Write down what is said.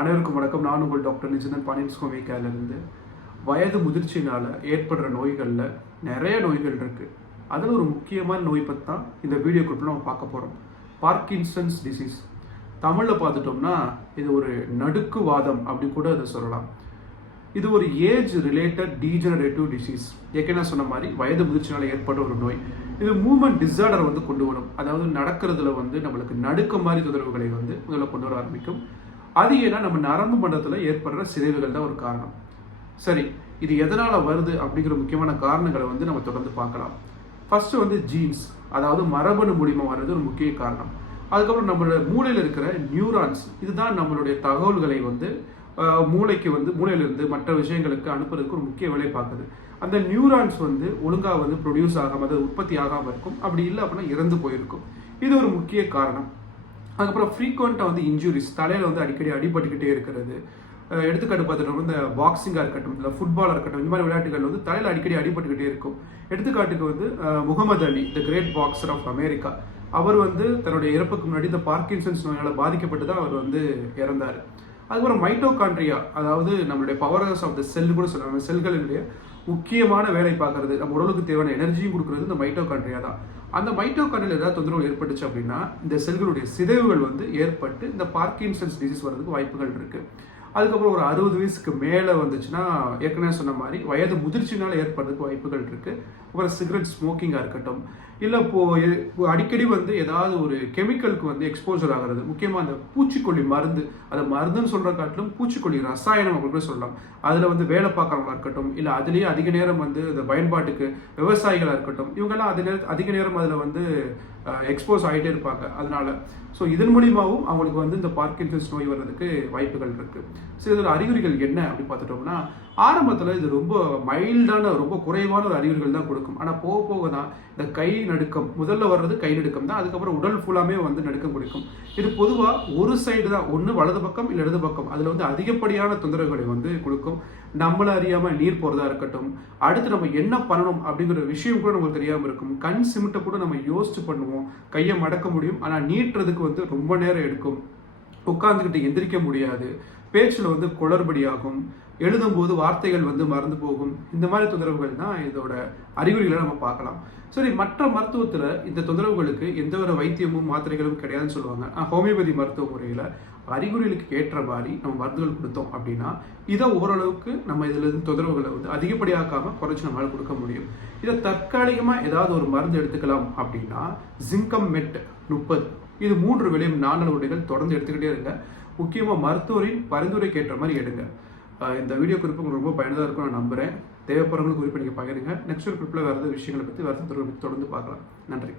அனைவருக்கும் வணக்கம். நான் உங்கள் டாக்டர் நிஜந்தன் பாண்டியன்ஸ்கோமேக்காலிருந்து. வயது முதிர்ச்சியினால் ஏற்படுற நோய்களில் நிறைய நோய்கள் இருக்குது. அதில் ஒரு முக்கியமான நோய் பற்றி தான் இந்த வீடியோ குறிப்பில் நம்ம பார்க்க போகிறோம். Parkinson's disease. தமிழில் பார்த்துட்டோம்னா இது ஒரு நடுக்குவாதம் அப்படி கூட அதை சொல்லலாம். இது ஒரு ஏஜ் ரிலேட்டட் டீஜெனரேட்டிவ் டிசீஸ். ஏற்கனவே சொன்ன மாதிரி வயது முதிர்ச்சினால் ஏற்படுற ஒரு நோய். இது மூவ்மெண்ட் டிஸார்டர் கொண்டு வரும். அதாவது நடக்கிறதுல நம்மளுக்கு நடுக்க மாதிரி தொந்தரவுகளை முதல்ல கொண்டு வர ஆரம்பிக்கும். அது ஏன்னா நம்ம நரம்பு மண்டலத்தில் ஏற்படுற சிதைவுகள் தான் ஒரு காரணம். சரி, இது எதனால் வருது அப்படிங்கிற முக்கியமான காரணங்களை நம்ம தொடர்ந்து பார்க்கலாம். ஃபர்ஸ்ட் ஜீன்ஸ், அதாவது மரபணு மூலியமாக வர்றது ஒரு முக்கிய காரணம். அதுக்கப்புறம் நம்மளோட மூளையில் இருக்கிற நியூரான்ஸ், இதுதான் நம்மளுடைய தகவல்களை மூளைக்கு மூளையிலிருந்து மற்ற விஷயங்களுக்கு அனுப்புறதுக்கு ஒரு முக்கிய வேலை பார்க்குது. அந்த நியூரான்ஸ் ஒழுங்காக ப்ரொடியூஸ் ஆகாமல், அது உற்பத்தி ஆகாமல் இருக்கும். அப்படி இல்லை அப்படின்னா இறந்து போயிருக்கும். இது ஒரு முக்கிய காரணம். அதுக்கப்புறம் ஃப்ரீக்வெண்ட்டாக இன்ஜுரிஸ், தலையில் அடிக்கடி அடிபட்டுக்கிட்டே இருக்கிறது. எடுத்துக்காட்டு பார்த்துட்டோம்னா இந்த பாக்ஸிங்காக இருக்கட்டும், இல்லை ஃபுட்பாலாக இருக்கட்டும், இந்த மாதிரி விளையாட்டுகள் தலையில் அடிக்கடி அடிபட்டுக்கிட்டே இருக்கும். எடுத்துக்காட்டுக்கு Muhammad Ali, the great boxer of America, அவர் தன்னுடைய இறப்புக்கு முன்னாடி இந்த பார்க்கின்சன்ஸ் நோயால் பாதிக்கப்பட்டு தான் அவர் இறந்தார். அதுக்கப்புறம் மைட்டோகாண்ட்ரியா, அதாவது நம்மளுடைய பவர் ஹவுஸ் ஆஃப் த செல் கூட சொல்லுவாங்க. செல்களினுடைய முக்கியமான வேலை பார்க்கறது, நம்ம உடலுக்கு தேவையான எனர்ஜியும் கொடுக்குறது இந்த மைட்டோகாண்ட்ரியா தான். அந்த மைட்டோகாண்ட்ரியில் ஏதாவது தொந்தரவு ஏற்பட்டுச்சு அப்படின்னா இந்த செல்களுடைய சிதைவுகள் ஏற்பட்டு இந்த பார்க்கின்சன்ஸ் டிசீஸ் வர்றதுக்கு வாய்ப்புகள் இருக்குது. அதுக்கப்புறம் ஒரு 60 வயசுக்கு மேலே வந்துச்சுன்னா ஏற்கனவே சொன்ன மாதிரி வயது முதிர்ச்சினால் ஏற்படுறதுக்கு வாய்ப்புகள் இருக்குது. அப்புறம் சிகரெட் ஸ்மோக்கிங்காக இருக்கட்டும், இல்லை இப்போது அடிக்கடி ஏதாவது ஒரு கெமிக்கலுக்கு எக்ஸ்போஜர் ஆகிறது. முக்கியமாக அந்த பூச்சிக்கொல்லி மருந்து, அதை மருந்துன்னு சொல்கிற காட்டிலும் பூச்சிக்கொல்லி ரசாயனம் அப்படின்னு சொல்லலாம். அதில் வேலை பார்க்குறவங்களா இருக்கட்டும், இல்லை அதுலேயே அதிக நேரம் இந்த பயன்பாட்டுக்கு விவசாயிகளாக இருக்கட்டும், இவங்கெல்லாம் அதிக நேரம் அதில் எக்ஸ்போஸ் ஆகிட்டே இருப்பாங்க. அதனால இதன் மூலியமாகவும் அவங்களுக்கு இந்த பார்க்கின்சன்ஸ் நோய் வர்றதுக்கு வாய்ப்புகள் இருக்குது. சரி, இதோட அறிகுறிகள் என்ன அப்படின்னு பார்த்துட்டோம்னா, ஆரம்பத்தில் இது ரொம்ப மைல்டான, ரொம்ப குறைவான ஒரு அறிகுறிகள் தான் கொடுக்கும். ஆனால் போக போக தான் இந்த கை நடுக்கம், முதல்ல வர்றது கை நடுக்கம் தான். அதுக்கப்புறம் உடல் ஃபுல்லாமே நடுக்கம் கொடுக்கும். இது பொதுவாக ஒரு சைடு தான், ஒன்று வலது பக்கம் இல்லை இடது பக்கம், அதில் அதிகப்படியான தொந்தரவுகளை கொடுக்கும். நம்மளை அறியாமல் நீர் போகிறதா இருக்கட்டும், அடுத்து நம்ம என்ன பண்ணணும் அப்படிங்கிற விஷயம் கூட நமக்கு தெரியாமல் இருக்கும். கண் சிமிட்ட கூட நம்ம யோசிச்சு பண்ணுவோம், கையை மடக்க முடியும், ஆனால் நீட்டுறதுக்கு ரொம்ப நேரம் எடுக்கும். உட்கார்ந்துக்கிட்டு எந்திரிக்க முடியாது, பேச்சில் குளறுபடியாகும், எழுதும்போது வார்த்தைகள் மறந்து போகும். இந்த மாதிரி தொந்தரவுகள் தான் இதோட அறிகுறிகளை நம்ம பார்க்கலாம். சரி, மற்ற மருத்துவத்தில் இந்த தொந்தரவுகளுக்கு எந்த ஒரு வைத்தியமும் மாத்திரைகளும் கிடையாதுன்னு சொல்லுவாங்க. ஹோமியோபதி மருத்துவ முறையில் அறிகுறிகளுக்கு ஏற்ற மாதிரி நம்ம மருந்துகள் கொடுத்தோம் அப்படின்னா இதை ஓரளவுக்கு நம்ம இதில் தொந்தரவுகளை அதிகப்படியாக்காமல் குறைச்சி நம்மளால் கொடுக்க முடியும். இதை தற்காலிகமாக ஏதாவது ஒரு மருந்து எடுத்துக்கலாம் அப்படின்னா ஜிங்கம் மெட் 30, இது 3 விலையும் நானல் உடைகள் தொடர்ந்து எடுத்துக்கிட்டே இருங்க. முக்கியமாக மருத்துவரின் பரிந்துரைக்கு ஏற்ற மாதிரி எடுங்க. இந்த வீடியோ குறிப்பு உங்களுக்கு ரொம்ப பயனுள்ளதாக இருக்கும் நான் நம்புகிறேன். தேவைப்படுறவங்களுக்கு குறிப்பு நீங்கள் பகிருங்க. நெக்ஸ்ட் ஒரு குறிப்பில் வேறு விஷயங்களை பற்றி தொடர்ந்து பார்க்கலாம். நன்றி.